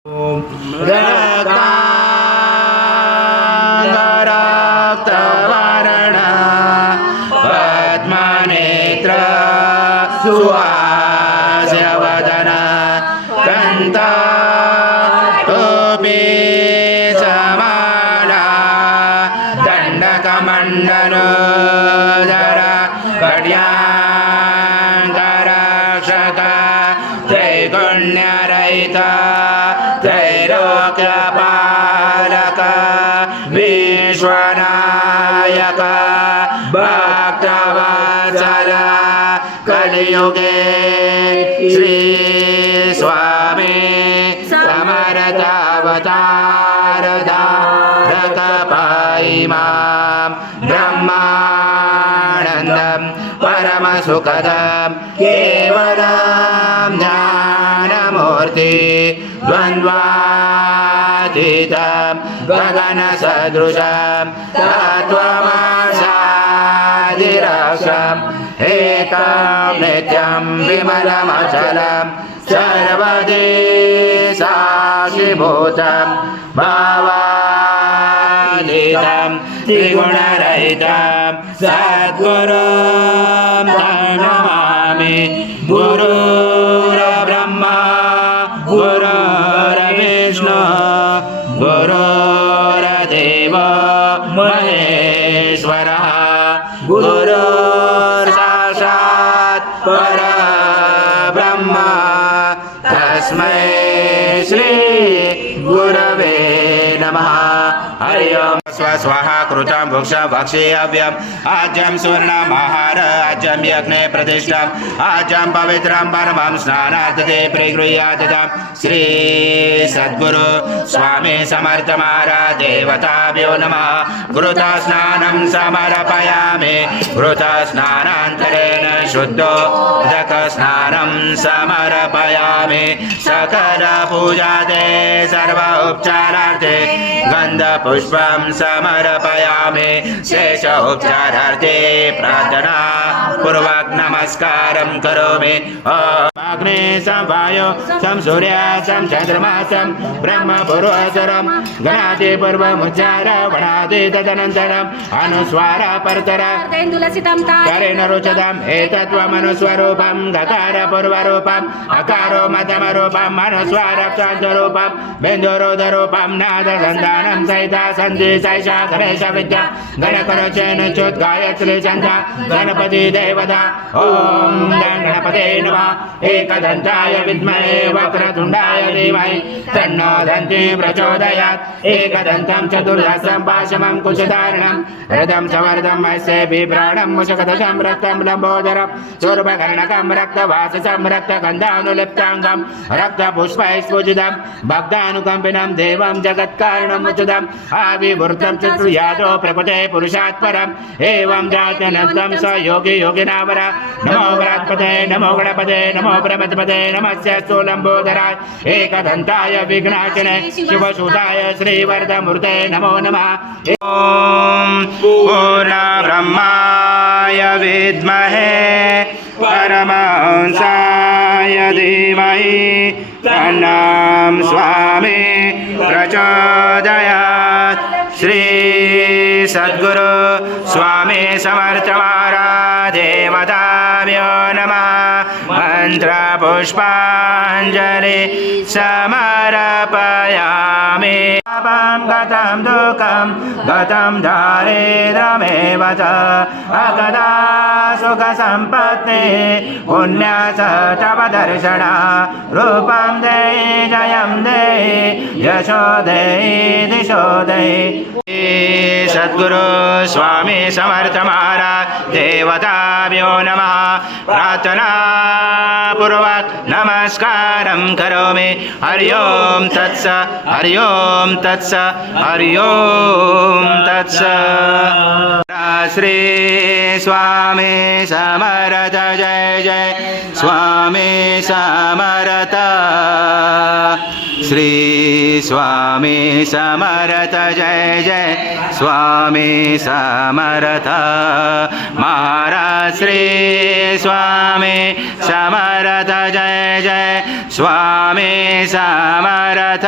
रक्तांगरक्तवर्ण पद्मनेत्र सुहास्यवदन कण्ठोऽपि समाला दण्डकमण्डलोदर कड्याङ्गरक्षक त्रैगुण्यरहित त्रैलोक्यपालक विश्वनायक भक्तवत्सल कलियुगे श्री स्वामी समर्थावतार धारक पाहि मां ब्रह्मानन्दं परमसुखदं केवलं ज्ञानमूर्ति द्वन्द्वातीतं गगनसदृशं तत्त्वमसादिरक्षम् एकं नित्यं विमलमचलं सर्वदि साक्षिभूतं भावातीतं त्रिगुणरहितं सद्गुरुं नमामि। गुरुर्ब्रह्मा गुरुर्विष्णु गुरुर्देवो महेश्वरः गुरुर्साक्षात् परब्रह्म तस्मै श्री गुरवे नमः। हरि ओम स्वाहा कृतं भुक्षा भक्षेयव्यम् आज्यं स्वर्णमहार आज्यं यज्ञे प्रतिष्ठम् आज्यं पवित्रं परमं स्नानार्थे प्रगृह्यात् श्री सद्गुरु स्वामी समर्थ महाराज देवताभ्यो नमः। घृता स्नानं समर्पयामि घृता स्नानान्तरेण शुद्धोदक स्नानं समर्पयामि सकल पूजाते सर्व उपचारार्थे गंध पुष्पं समर्पयामि शेष उपचारार्थे प्रार्थना पूर्वक नमस्कारं करोमि। अग्ने संवायो सं सूर्य सं चंद्रमा सं ब्रह्म पुरोचरं गणाति पूर्वमुच्चार वणाति तदनन्तरम् अनुस्वार परतर करेण रुचताम् एतत्त्वमनुस्वरूपं गकार पूर्वरूपम् अकारो मध्यमरूपम् अनुस्वारक्षान्तरूपं बिन्दुरुदरूपं नादसन्धानं सहिता सन्धि सैषा गणेश विद्या गणकरोचेन चोद्गायत्री छन्दा गणपति देवता ॐ गणपते नमः। एकदन्ताय विद्महे वक्रतुण्डाय धीमहि तन्नो दन्ती प्रचोदयात्। एकदन्तं चतुर्दशं पाशमं कुशधारणं रथं समर्धं मत्स्ये बिभ्राणं मुषकध्वजं रक्तं लम्बोदरं शूर्पकर्णकं रक्तवाससं रक्तगन्धानुलिप्ताङ्गं रक्तपुष्पैस्फुजितं भक्तानुकम्पिनं देवं जगत्कारणं उचितम् आविवृतं चतुर्यादो प्रकृते पुरुषात् परम् एवं जातनन्तं स योगी योगिनावर नमो व्रात्पते नमो गणपते नमो ब्रह्मपते नमस्तेऽस्तु लम्बोदराय एकदन्ताय विघ्नाशने शिवसुताय श्रीवरदमूर्ते नमो नमः। ॐ पूर्णब्रह्माय विद्महे परमहंसाय धीमहि तन्नं स्वामी प्रचोदयात्। श्री सद्गुरु स्वामी समर्थ महाराज देवताभ्यो नमः। मंत्र पुष्पांजलि समर्पयामि। पापं गतं दुःखं गतं दारिद्र्यमेव च अगदा सुखसम्पत्ति पुण्य च तव दर्शन रूपं देहि जयं देहि यशो देहि दिशो देहि। सद्गुरु स्वामी समर्थ महाराज देवताभ्यो नमः। प्रार्थना पूर्वक नमस्कारं करोमि। हरि ओम तत्स हरि ओम तत्स हरि ओम तत्स। श्री स्वामी समर्थ जय जय स्वामी समर्थ श्री स्वामी समर्थ जय जय स्वामी समर्थ महाराज श्री स्वामी समर्थ जय जय स्वामी समर्थ